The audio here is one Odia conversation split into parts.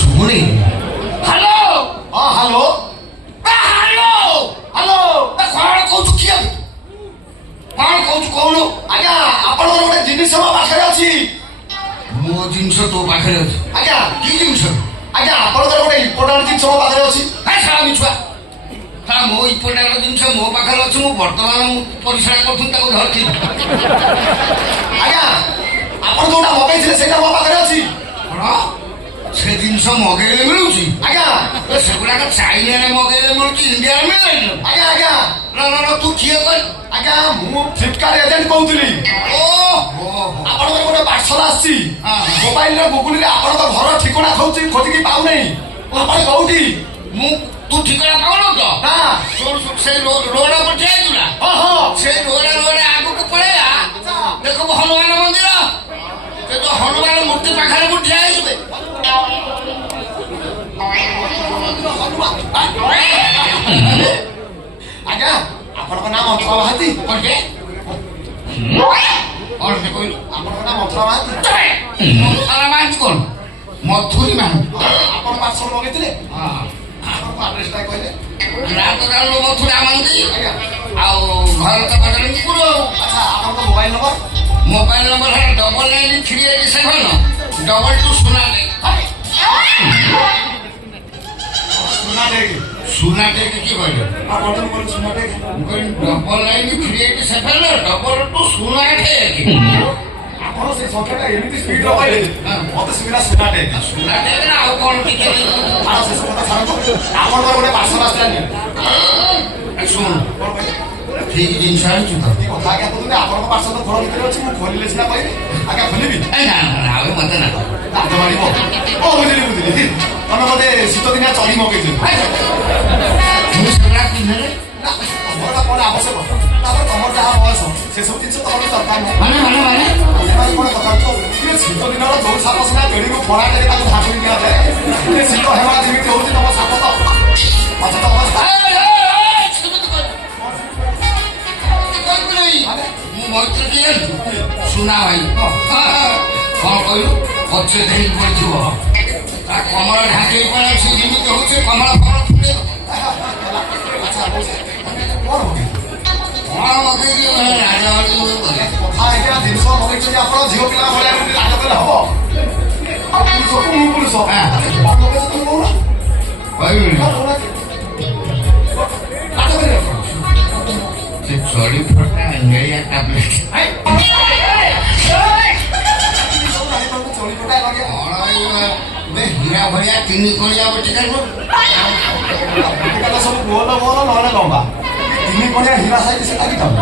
ଶୁଭୁନି। ହ୍ୟାଲୋ ହଁ ହ୍ୟାଲୋ ହ୍ୟାଲୋ ହ୍ୟାଲୋ କଣ କହୁଛୁ କିଏ କଣ କହୁଛୁ କହୁନୁ? ଆଜ୍ଞା ଆପଣଙ୍କର ଗୋଟେ ଜିନିଷ ମୋ ପାଖରେ ଅଛି। ମୋ ଜିନିଷ ତୋ ପାଖରେ ଅଛି? ଆଜ୍ଞା କି ଜିନିଷ? ଆଜ୍ଞା ଆପଣଙ୍କର ଗୋଟେ ଇମ୍ପୋର୍ଟାଣ୍ଟ ଜିନିଷ ମୋ ପାଖରେ ଅଛି। ମିଛୁଆ ମୋ ଇମ୍ପୋର୍ଟାଣ୍ଟ ଜିନିଷ ମୋ ପାଖରେ ଅଛି। ମୁଁ ବର୍ତ୍ତମାନ ପରିଶ୍ରା କରୁଥିଲି ତାକୁ ଧରିଥିଲି। ଆଜ୍ଞା ଆପଣ ଯୋଉଟା ମଗେଇଥିଲେ ସେଇଟା ମୋ ପାଖରେ ଅଛି। କଣ ସେ ଜିନିଷ ମଗେଇଲେ ମିଳୁଛି? ଆଜ୍ଞା ସେଗୁଡାକ ଚାଇନାରେ ମଗେଇଲେ ମିଳୁଛି, ଇଣ୍ଡିଆରେ ମିଳିଲାନି। ଆଜ୍ଞା ଆଜ୍ଞା ତୁ କିଏ କହିଲୁ? ଆଜ୍ଞା ମୁଁ ଫ୍ଲିପକାର୍ଟ ଏଜେଣ୍ଟ କହୁଥିଲି। ଆପଣଙ୍କର ଗୋଟେ ପାର୍ସଲ ଆସିଛି। ମୋବାଇଲରେ ଗୁଗୁଲରେ ଆପଣଙ୍କ ଘର ଠିକଣା ଖୋଜିକି ପାଉନାହିଁ। ଆପଣ କୋଉଠି? ତୁ ଠିକଣା ପାଉନ ତ? ନା ସେଇ ରୋଡ ଉପରେ ଠିଆ ହେଇଥିଲା। ସେଇ ରୋଡ ଆଗକୁ ପଳେଇବା, ଦେଖିବୁ ହନୁମାନ ମନ୍ଦିର। ସେ ଯୋଉ ହନୁମାନ ମୂର୍ତ୍ତି ପାଖରେ ମୁଁ ଠିଆ ହେଇଯିବେ। ଆଜ୍ଞା ଆପଣଙ୍କ ନାଁ ମନ୍ଥୁଆ ମହାନ୍ତି? କହିଲେ କହିଲୁ ଆପଣଙ୍କ ନାଁ ମନ୍ଥୁଆ ମହାନ୍ତି? ମନ୍ଥୁଆ ମହାନ୍ତି କଣ? ମଥୁରୀ ମହାନ୍ତି। ଆପଣ ପାର୍ସଲ ମଗେଇଥିଲେ? ଆପଣଙ୍କ ଆଡ୍ରେସଟା କହିଲେ? ମଥୁରା ମହାନ୍ତି ଆଉ ଘର ତ ବଦଳପୁର। ଆଚ୍ଛା ଆପଣଙ୍କ ମୋବାଇଲ ନମ୍ବର? ମୋବାଇଲ ନମ୍ବର ହେଲା 99388722 ସୁନା ଟେକ୍ କିଏ କହିଲେ? 99388722 ସୁନା ଟେକ୍। ଆପଣ ସେ ସଂଖ୍ୟାଟା ଏମିତି ସ୍ପିଡ୍ କହିଲେ ମତେ ସୁବିଧା ସୁନା ଟେକ୍ ନା ଆଉ କଣ ଟିକେ ଶେଷ କଥା ଛାଡ଼ନ୍ତୁ। ଆପଣଙ୍କର ଗୋଟେ ପାର୍ସଲ ଆସିଲାନି। ଶୁଣ ଠିକ୍ ଜିନିଷ ଆଣିଛୁ ତ? କଥା ଆଜ୍ଞା କହୁଛନ୍ତି ଆପଣଙ୍କ ପାର୍ସଲ ଘର ଭିତରେ ଅଛି, ମୁଁ ଖୋଲିଲେ ସିନା କହିବି। ଆଜ୍ଞା ଖୋଲିବି? ଆଉ ମତେ ନା ଲାଜ ମାଡ଼ିବ। ବୁଝିଲି ତମେ ବୋଧେ ଶୀତ ଦିନିଆ ଚଳି ମଗେଇଛ। ମୁଁ ସେଗୁଡ଼ା ପିନ୍ଧେ ତମର କଣ ଆବଶ୍ୟକ? ତାପରେ ତମର ଯାହା ବୟସ ସେସବୁ ଜିନିଷ ତମର ଦରକାର ନାହିଁ। କଣ କଥା ଶୀତ ଦିନର ଯୋଉ ସାପ ସିନା ବେଡ଼ିକୁ ଫଳା କରି ତାକୁ ଧାକୁରି ଦିଆଯାଏ, ଶୀତ ହେବା ଯେମିତି ହଉଛି ତମ ସାପ ତ ଅବସ୍ଥା। ମୁଁ ମୈତ୍ରୀ କିଏ ସୁନା ଭାଇ କଣ କହିଲୁ? ପଛେ ଦେଇ ପଡ଼ିଥିବ ତା କମଳ ଢାଙ୍କେଇ ପଳା। ସେ ଯେମିତି ହଉଛି କମଳ ଫମଳ ଫୁଟେଇ କଣ ମଗେଇ ଦିଅ ରାଜା କଥା ଆଜ୍ଞା ଜିନିଷ ମଗେଇଛନ୍ତି ଆପଣ ଝିଅ ପିଲା ଭଳିଆ ରାଜ କଲେ ହବ? ପୁରୁଷକୁ ମୁଁ ପୁରୁଷ କହିବିନି ସେ ଚଳି ଫଟା ନେଳିଆ ଟାବଲେଟ୍ ହୀରା ଭଳିଆ 3 କଣିଆ ବଟିକା ସବୁ ଗୋଲ ଗୋଲ ନହେଲେ ଲମ୍ବା। 3 କଣିଆ ହୀରା ସାଇଜ ସେଟା କି ତମେ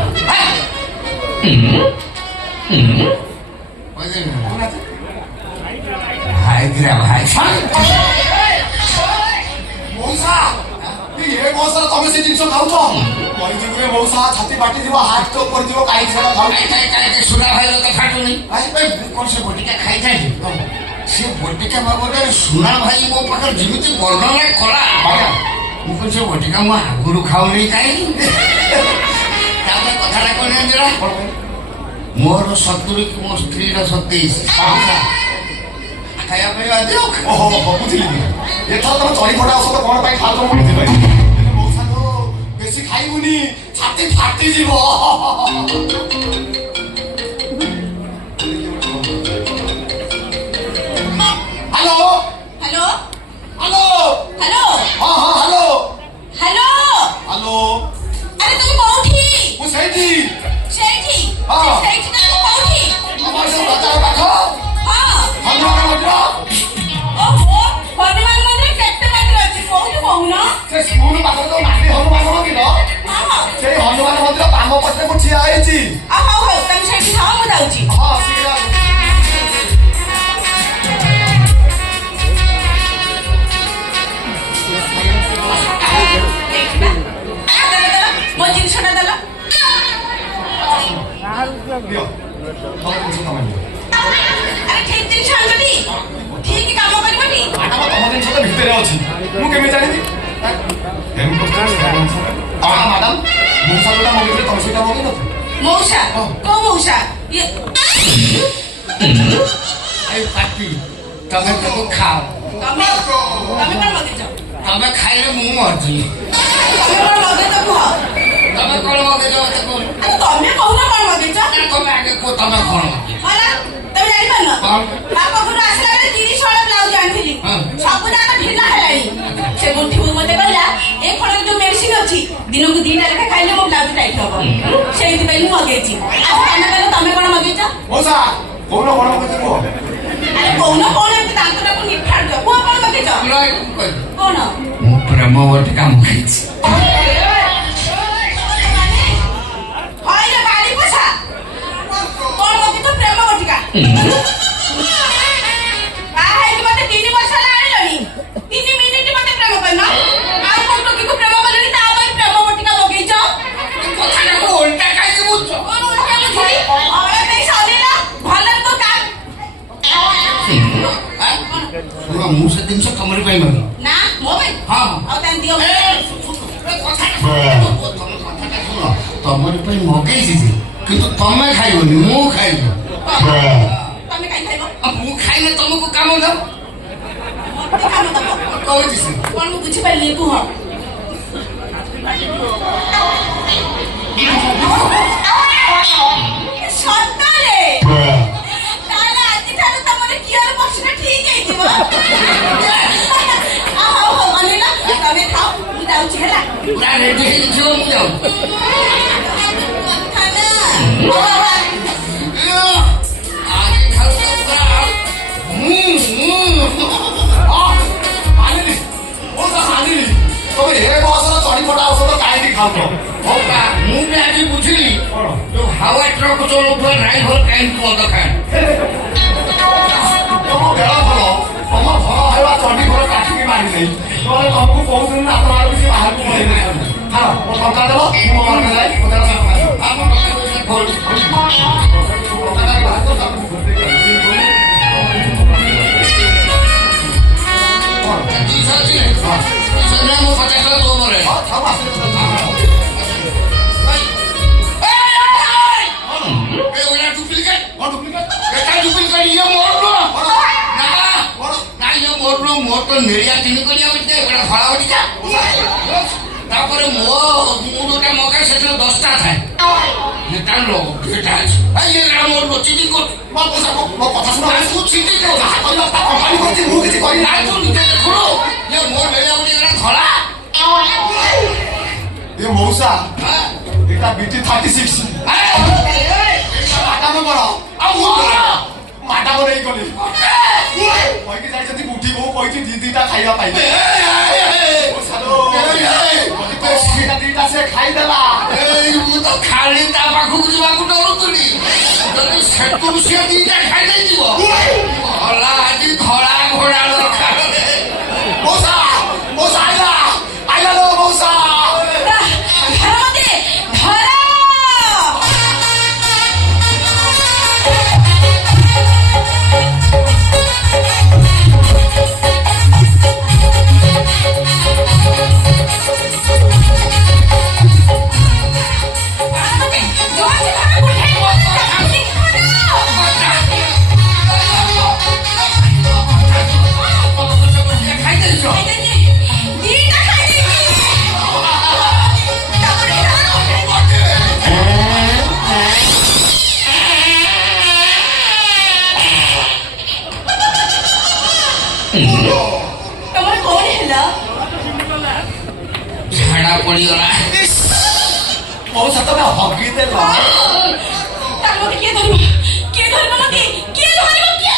ମଉସା ତମେ ସେ ଜିନିଷ ଖାଉଛ? ପରିଯିବରେ ମଉସା ଛାତି ବାଟିଯିବ, ହାର୍ଟ ଚୋକ୍ କରିଯିବ। କାହିଁକି ସେଟା ଖାଉ? ସୁନା ଭାଇ ଖାଟୁନି କଣ ସେ ବଟିକା ଖାଇଥାନ୍ତି? ସେ ବଟିକା ବାବଦରେ ସୁନା ଭାଇ ମୋ ପାଖରେ ଯେମିତି ବର୍ଣ୍ଣନା କଲା, ମୁଁ କହିଲି ସେ ବଟିକା ମୁଁ ଆଗରୁ ଖାଉନି କାହିଁକି? ତାପରେ କଥାଟା କଣ ଜାଣିଥିଲା? ମୋର 70 କି ମୋ ସ୍ତ୍ରୀର 27। ଖାଇବା ପାଇଁ ବୁଝିଲି। ଏଥର ତମେ ଚଳି ଫଟା ଔଷଧ କଣ ପାଇଁ ଖାଉଛ ମୁଁ ବୁଝିପାରିଲି। ବେଶୀ ଖାଇବୁନି, ଛାତି ଫାଟିଯିବ। ହ୍ୟାଲୋ ହ୍ୟାଲୋ ହ୍ୟାଲୋ ହ୍ୟାଲୋ ହଁ ହଁ ହ୍ୟାଲୋ ହ୍ୟାଲୋ ହ୍ୟାଲୋ। ଆରେ ତମେ କୋଉଠି? ମୁଁ ସେଇଠି ସେଇଠି ସେଇଠି ନା କୋଉଠି? ଆମର ଯୋଉ ବଜାର ପାଖ ହନୁମାନ ମନ୍ଦିର। ଓହୋ ହନୁମାନ ମନ୍ଦିର କେତେ ବାଟରେ ଅଛି? କୋଉଠି କହୁନ? ସେ ସ୍କୁଲ ପାଖରେ ଯୋଉ ନାଲି ହନୁମାନ ମନ୍ଦିର, ସେଇ ହନୁମାନ ମନ୍ଦିର ବାମ ପଟରେ ମୁଁ ଠିଆ ହେଇଛି। ହଉ ହଉ ତମେ ସେଇଠି ଥାଅ, ମୁଁ ଯାଉଛି। ହଁ ମୋ ଜିନିଷଟା ଦେଲ। ଆରେ ଠିକ ଜିନିଷ ଆଣିବନି, ଠିକ କାମ କରିବନି। ତମ ଜିନିଷ ତ ଭିତରେ ଅଛି, ମୁଁ କେମିତି ଜାଣିବି? ମ୍ୟାଡାମ ମଉସା ଯୋଉଟା ମଗେଇଥିଲେ ତମେ ସେଇଟା ମଗେଇ ନ? ମଉସା କୋଉ ମଉସା? ପାଟି ତମେ ତାକୁ ଖାଅ। ତମେ କଣ ମଗେଇଛ? ତମେ ଖାଇଲେ ମୁଁ ମରିଯିବି। ତମେ କଣ ମଗେଇଛ କୁହ? ତମେ କଣ ମଗେଇଛ ମତେ କୁହ? ତମେ କହୁନ କଣ ମଗେଇଛ? ତମେ ଆଗେ କୁହ ତମେ କଣ ମଗେଇଛ? ତମେ ଜାଣିପାରୁନ? ବାପା ଘରୁ ଆସିଲା ବେଳେ 30 ହଳ ବ୍ଲାଉଜ ଆଣିଥିଲି, ସବୁ ଯାକ ଢିଲା ହେଲାଣି। ସେ ଗୋଠି ବୋଉ ମତେ କହିଲା ଏ ଖଣରେ ଯୋଉ ମେଡିସିନ ଅଛି ଦିନକୁ 2ଟା ଲେଖା ଖାଇଲେ ମୋ ବ୍ଲାଉଜ ଟାଇଟ୍ ହବ, ସେଇଥିପାଇଁ ମୁଁ ମଗେଇଛି। ତମେ କହିଲ ତମେ କଣ ମଗେଇଛ? ମଉସା କହୁନ କଣ ମଗେଇଛ କୁହ? ଆରେ କହୁନ କଣ ଏମିତି ଦାନ୍ତଟାକୁ ନିଫାଡୁଛ, କୁହ କଣ ମଗେଇଛ? କଣ? ମୁଁ ପ୍ରେମ ବଟିକା ମଗେଇଛି। ଗାଡି ପୋଛା କଣ ମଗେଇଛ? ପ୍ରେମ ବଟିକା। ବାହା ହେଇକି ମତେ 3 ବର୍ଷ ହେଲା ଆଣିଲଣି, 3 ମିନିଟ ମତେ ପ୍ରେମ କରିନ, ଆଉ କୋଉ ଟୋକିକୁ ପ୍ରେମ କଲଣି ତା ପାଇଁ ପ୍ରେମ ବଟିକା ମଗେଇଛ? କଥାଟାକୁ ଓଲଟା କାହିଁକି ବୁଝୁଛ? କଣ ଓଲଟା ବୁଝିଲି? ଅଳେ ଦେଇ ସରିଲା ଭଲରେ ତୁ କାମ। ମୁଁ ସେ ଜିନିଷ ତମରି ପାଇଁ ମାଗି ନା ମୋ ପାଇଁ? ହଁ ଆଉ ତାହେଲେ ଦିଅ। ତମରି ପାଇଁ ମଗେଇଛି ଯେ, କିନ୍ତୁ ତମେ ଖାଇବନି, ମୁଁ ଖାଇବି। ତମେ କାଇଁ ଖାଇବ? ମୁଁ ଖାଇଲେ ତମକୁ କାମ ଦବ। ମତେ କାମ ଦବ କହୁଛି ସେ କଣ? ମୁଁ ବୁଝିପାରିଲି, କୁହ। ସତରେ? ତାହେଲେ ଆଜିଠାରୁ ତମର କିଆର ପଛରେ ଠିକ ହେଇଯିବ। ହଉ ହଉ ଅନିଲ ତମେ ଖାଅ, ମୁଁ ଯାଉଛି ହେଲା। ପୁରା ରେଡି ହେଇଯିବ, ମୁଁ ଯାଉଛି। କଥା ନା। ଆଜି ଖାଉ ପୁରା ଆଣିଲି ତମେ ଏ ବସର ଚଢି ଫଟା ଔଷଧ କାହିଁକି ଖାଉଛ? ମୁଁ ବି ଆଜି ବୁଝିଲି ଯୋଉ ହାୱା ଟ୍ରକ୍ ଚଲାଉଥିବା ଡ୍ରାଇଭର କାହିଁକି ମଦ ଖାଏ। ତମ ବେଳ ଭଲ, ତମ ଭଲ ହେବା ଚଣ୍ଡି ଘର କାଠିକି ମାରି ନେଇ ନହେଲେ ତମକୁ କହୁଥିଲି ନା ଆପଣ କିଛି ବାହାରକୁ ପଳେଇ ହଁ ମୋ ଟଙ୍କା ଦେବ, ମୁଁ ମୋ ଘରକୁ ଯାଇ ମୁଁ 50 ଟଙ୍କା ଦବ ପରେ ମୋର ତ ନେଳିଆ ତିନି କରିବା ଫଳା ବଟିକା। ତାପରେ ମୁଁ ଯୋଉଟା ମଗାଏ ସେଥିରେ 10ଟା ଥାଏ। ମୋର ଚିଠି ମୋ କଥା ଶୁଣ, ଚିଠି କମ୍ପାନୀ କରୁଛି, ମୁଁ କିଛି କରି ନାହିଁ। ତୁ ନିଜେ ଦେଖୁନୁ ମୋର ନେଳିଆ ବଟିକା ଧଳା। ଏ ମଉସା ଏଟା BT 36 ମାଡାମ କର ଆଉ ମାଡାମ ନେଇ ଗଲି କହିକି ଯାଇଛନ୍ତି ବୁଢୀ ବୋଉ କହିଛି 2ଟା ଖାଇବା ପାଇଁ। ଦିଟା ସେ ଖାଇଦେଲା। ମୁଁ ତ ଖାଲି ତା ପାଖକୁ ଯିବାକୁ ଡରୁଥିଲି, ଯଦି ସେଠୁ ସିଏ 2ଟା ଖାଇଦେଇଯିବ ଗଲା ଆଜି ଧଳା ଘୋଡା ଦରକାର। ମଉସା ମଉସା ଆଇଲା ଆଇଲା ଲୋ ମଉସା। ତମର କଣ ହେଲା? ଝାଡା ପଡିଗଲା। ମଉସା ତମେ ହଗି ଦେଲ। ମତେ କିଏ ଧରିବ? କିଏ ଧରିବ? ମତେ କିଏ ଧରିବ? କିଏ?